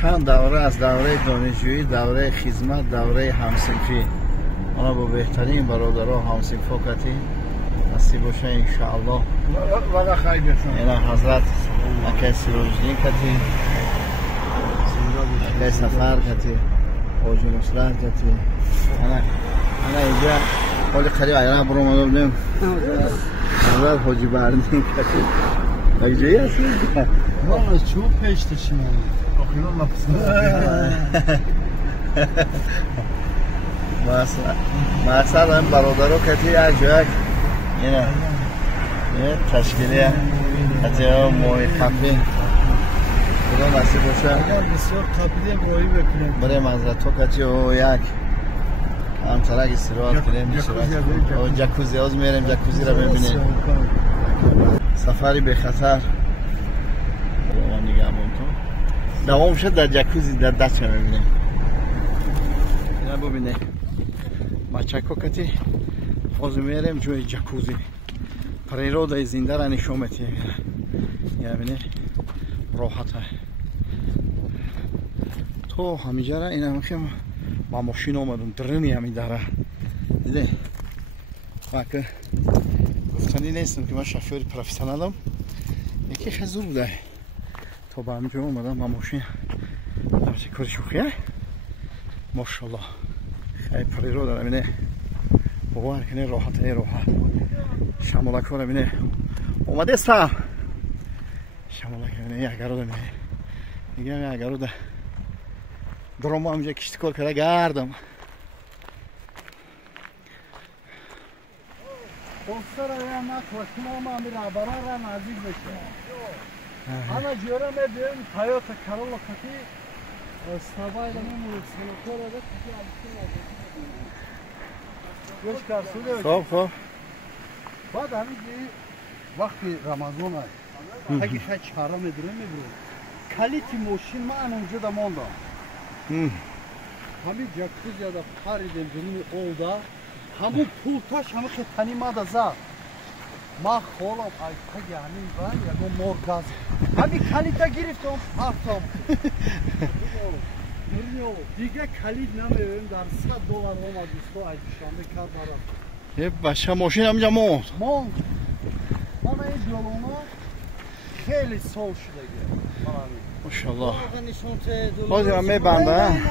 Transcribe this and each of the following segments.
چند دوره از دوره دانشجویی، دوره خدمت، دوره همصنفی اونا با بهترین برادرها همصنفا کردیم. نصیب باشه انشاءالله. وقت خیلی بسن اینا حضرت اکی سیروجدین کردیم، اکی سفر کردیم، حاجی نصرت کردیم. انا اینجا حالی قریب ایران برو مدام حضرت حاجی بردین کردیم. یک جایی هستی؟ ما چوب پیشتشیم آخیران مقصد هم برادرها کتی یک جایی اینه تشکیلی حتی موفقی خدا نصیب باشه. بسیار قبلی امرایی بکنیم برای حضرت تو کتی و یک همترک استراحت کنیم. جکوزی هاز میریم، جکوزی را ببینیم. سفری به خطر من دیگه همون تو دوام شد در جکوزی در دست میبینیم. اینا ببینه بچه ها کتی باز میریم جوی جکوزی پریروده زنده را نشون میتیم. یعنی راحته تو همیجا را این هم که با ماشین آمدم درمی همی داره دیده که گفتنی نیستم که من شفیور پروفیسیونالم. یکی خیلی زور بوده تا با همینجا اومدم با ماشین درسته کاری شوخیه ماشالله خیلی پری رو دارم. اینه باور کنه راحت شمالک رو بینه اومده استم شمالک بینه یک رو دارم میگم یک رو دارم درام همینجا کشتی کار کرده گردم بستر اگر نکوشیم اما همین رهبران را نزدیک بشیم. همه جوره میدیم تایوتا کرولا کتی استابایل میمونید سنوکور را کتی گوش کرسوده خب بعد همینجی وقتی رمضان هست اگه خیلی چهاره میدونه میبرو کلیتی ماشین من اونجا دا ماندم همین جکوز یادا پریدیم جنون اولده همون پولتاش همه که تنی ماده زد ما خولم ایتگی همین رنگ یکو مرگاز همین کلیتا گرفتم پرتم دیگه کلید نمیریم در $100 هم از دوستو ایتشانده کرد برام یه بچه ماشین همینجا موند همه این جلونا خیلی سال شده گه ماشالله باز هم میبنده نه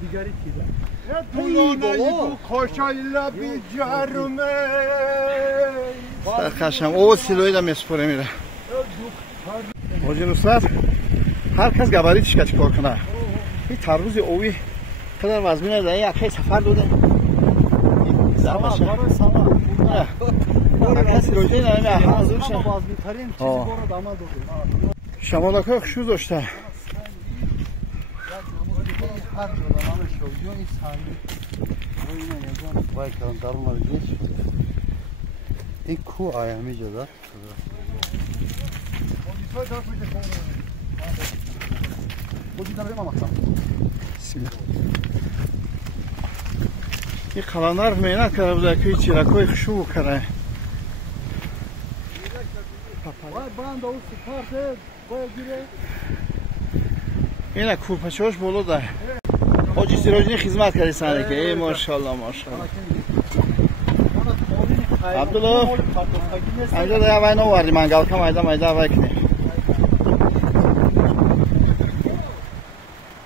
دیگری کیده پولانایی خوشایلا بی جرمه سرخشم او سیلوی دا میسپره میره حاجی نصرت هر کس گبریتش که کار کنه این ترروز اوی قدر وزمینه ده یکی سفر دوده هر کسی روزی نه حاضر شه شمالک های خشو داشته این کو آیا میجا دار این قلندر مینت کرده بوده که چیرکای خشو کرده اینه کورپچهاش بولو ده حاجی سیراجدین خدمت کردی سنده که ای ماشالله عبدالله اینجا ده اوی نووردی منگل کم ایده اوی کنی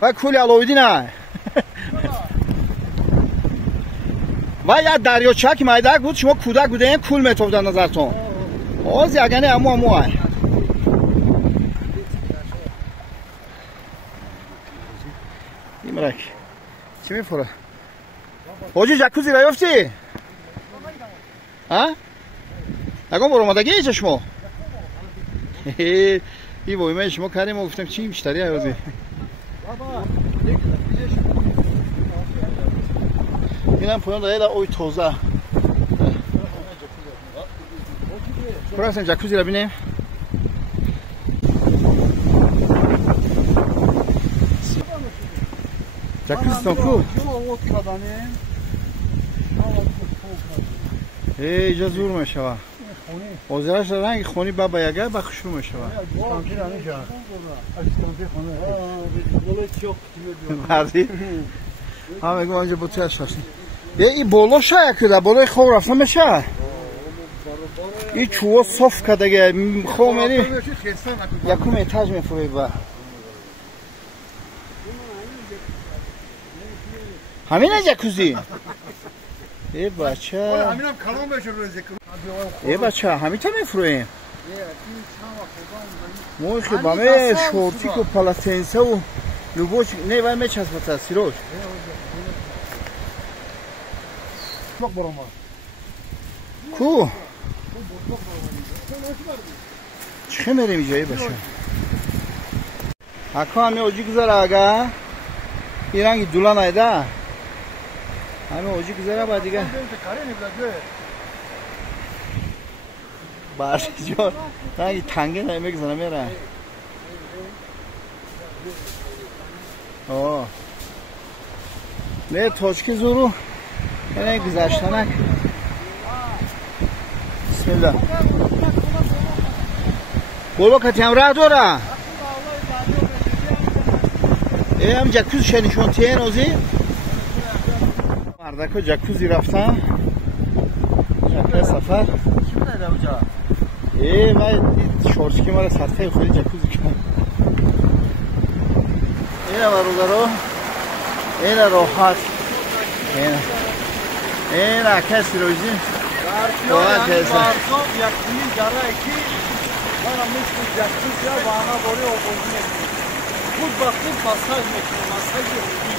و کولی علاویدی نه و یه دریاچه که مایدک بود شما کودک بوده این کول میتوب در نظرتون آز یگنه امو های ایمرک چی میفوره؟ حاجی جکوزی را یافتی؟ ها؟ نگم برو مدگی ایچه شما؟ ای بایمه شما کردیم و گفتم چی مشتری حیوزی؟ این هم پویان دایه دا اوی توزه برو هستم جکوزی را بینیم جکوزی کو؟ ای جا زور میشه حوزه‌اش رنگ خونی بابا یگه بخشو میشه بعدی هم میگم آنجا بوتش هست این بالا شاید که بالای خواب رفتن میشه این چوها صاف کردگه خواب میری یکم ایتاج میفروی با همین جکوزی ای بچه ای بچه همین تا میفرویم موی خیلی بامه شورتیک و پلاتینسه و لوبوش نه باید میچسبت از سیروش کو چه میریم اینجایی باشه اکا همه اوجی گذاره اگه این رنگی دولا نایده همه اوجی گذاره با دیگه برشی جان رنگی تنگه نمیه گذاره میره نه تاچکی زورو نه گذاشتنک بسم الله بولو کتی هم راه دوره ای هم جکوز شنیشون تیه نوزی مردکو جکوزی رفتن جکوز سفر ای من شورچکی مال سطحه خودی جکوزی کنم اینه برادرو اینه راحت اینه کسی روزی باید هسته یکمی جره کی من مثل جکوز یا وانا بوری آبونی خود با خود مساج میکنه مساج خودی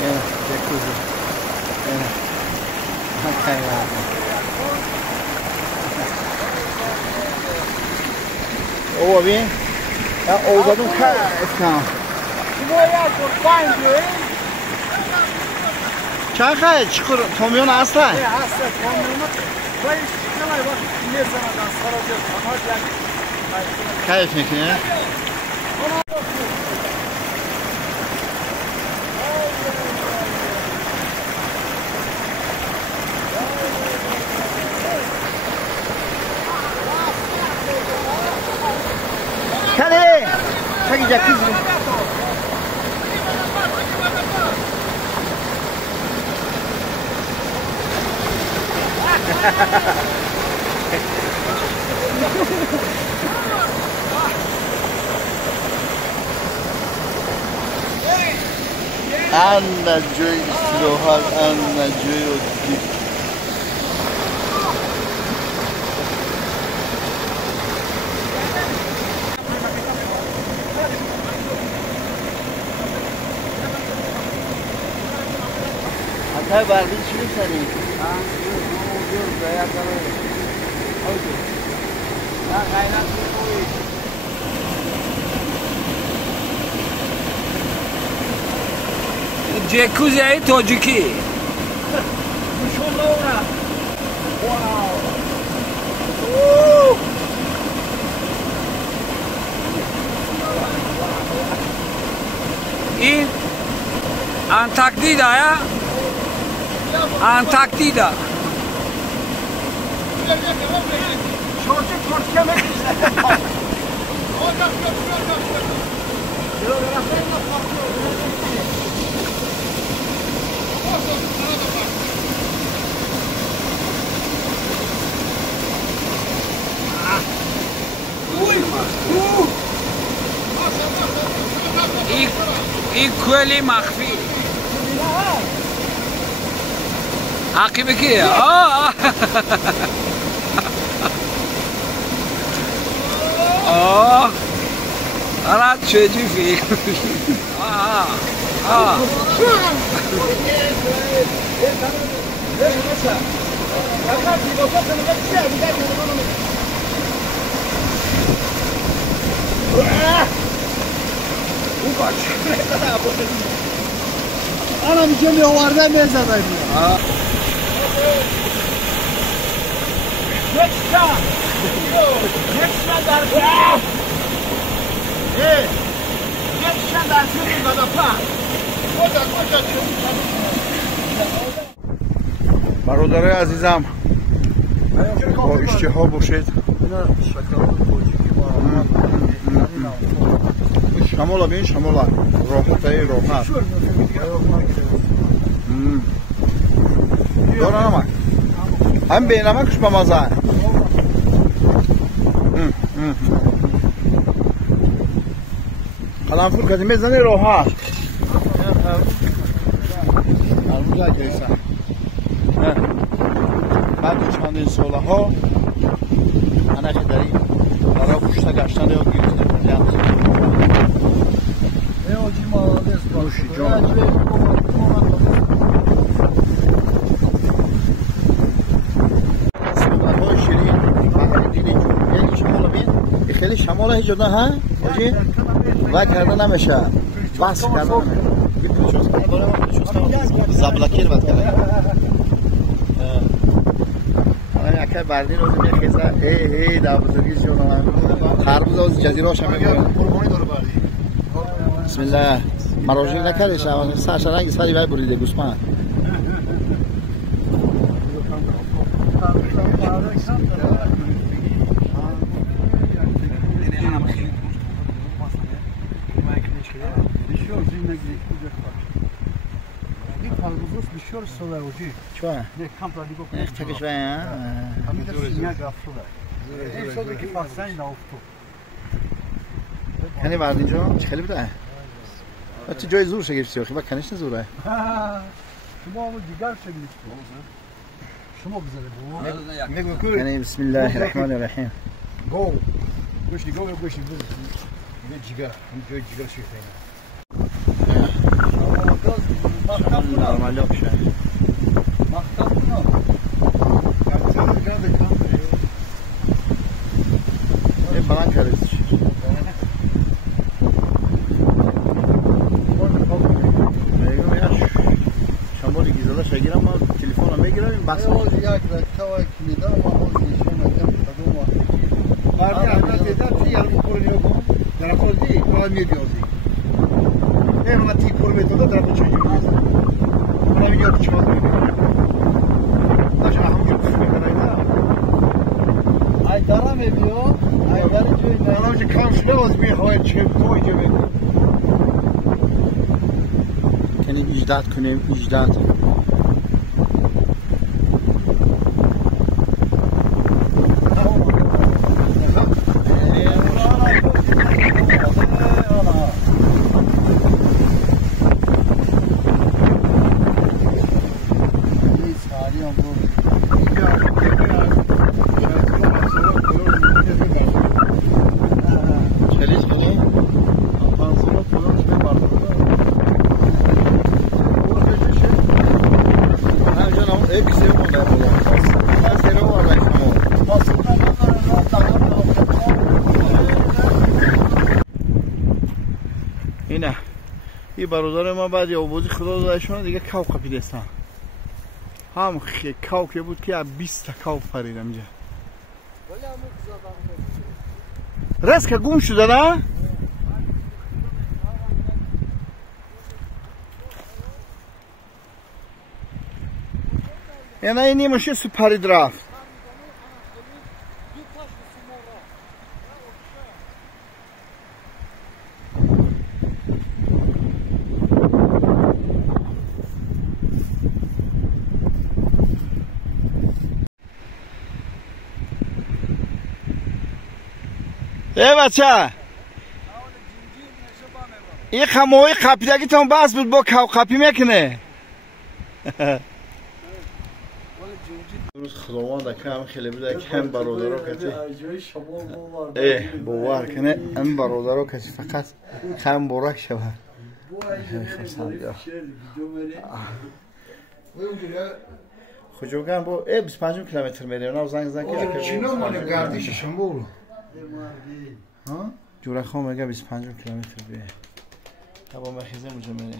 اینه جکوزی اینه او ببین او بدون کیف کنم چند خیلی چکر تومیون هسته؟ نه هسته تومیون باید شکلای وقت میزنن از خراجه کیف میکنه؟ کلی خیلی جکیز Anna جوی استراحت Anna جوی ادی حتی برقی چی میکنی؟ جکوزی های تاجیکی این انتاکتیدا یا انتاکتیدا این کلی مخفی عقیبه کیه؟ رد چجی فکر انا میگم یه وارده میزدم برادرای عزیزم با اشتها باشید. شمالا بین شمالا راحته راحت دارا نمک هم به نمکش به مزه قلنفور کدی میزنی راحت هرموزه کیسه بعد چندین ساله ها انا که داری برای پشت گشتن یاد گرفتم نوشی جان سمتهای شیرین محل دینی جون خیلی شمال بین خیلی شمال هیچ جدا ها آجی و کرده نمیشه بس کرده نمیشه زبلکیر بد کرده اکه بردی رو دیگه خیزه ای در بزرگی جون خربوز از جزیره هاشم میگویم بسم الله مراجعه نکردی شما سرش رنگ سری بای بریده گوسفند بسیار سولاوجی چه؟ نه کام را دیگه کنیم. تکش بیان. همین سینه گفتم. این شده که پاسن نافتو. کنی باردین جو؟ چه خیلی بده؟ تو جای زور شگفتی آخه و کنیش نزوره. شما هم دیگر شگفتی. شما بزنید بو. کنی بسم الله الرحمن الرحیم. گو. گوشی گو گوشی بزن. یه جیگر. این جای جیگر شیفته. نرمالی بشه. این بلند کردیش. شمالی گیزاده شگیرم ما تلفن رو میگیریم بس. یک رکتاوی که میدم ما باز نشون میدم کدوم وقتی. بعد از دیدار چی یارو پرولیو کن. در خودی کار میبیازی. ما تی پرولیو در خود چجوری میشه. ما میگیم چیکار میکنیم. داشت همون ای دارم میبیو ای داری توی الان که کام شده از میخواد چه توی که بگو کنیم اجداد کنیم اجداد اینه این برادر ما بعد یا بودی خدا دادشون دیگه کاو قپیدستان هم کاو که بود که 20 تا کاو پریدم اینجا رس که گم شده نه یعنی این نیمشه سپرید رفت بچه این خموی قپیدگی تون بس بود با کاو قپی میکنه خداوند دکه خیلی بوده که هم برادرها کسی باور کنه هم برادرها کسی فقط خم برک شوه خجوگم با 25 کیلومتر میره نه زنگ که چینو مال گردش شنبول جوره خواهم میگه 25 کیلومتر بیه تبا مخیزه مجا میره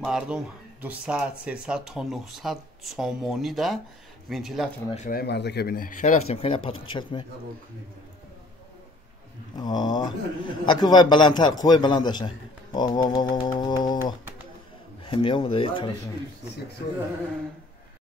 مردم 200 300 تا 900 سامانی ده وینتیلاتر میخوره این مرده که بینه خیلی رفتیم کنی پتخ چرت می اکو وای بلندتر قوی بلندشه واه واه واه واه واه میامده این طرف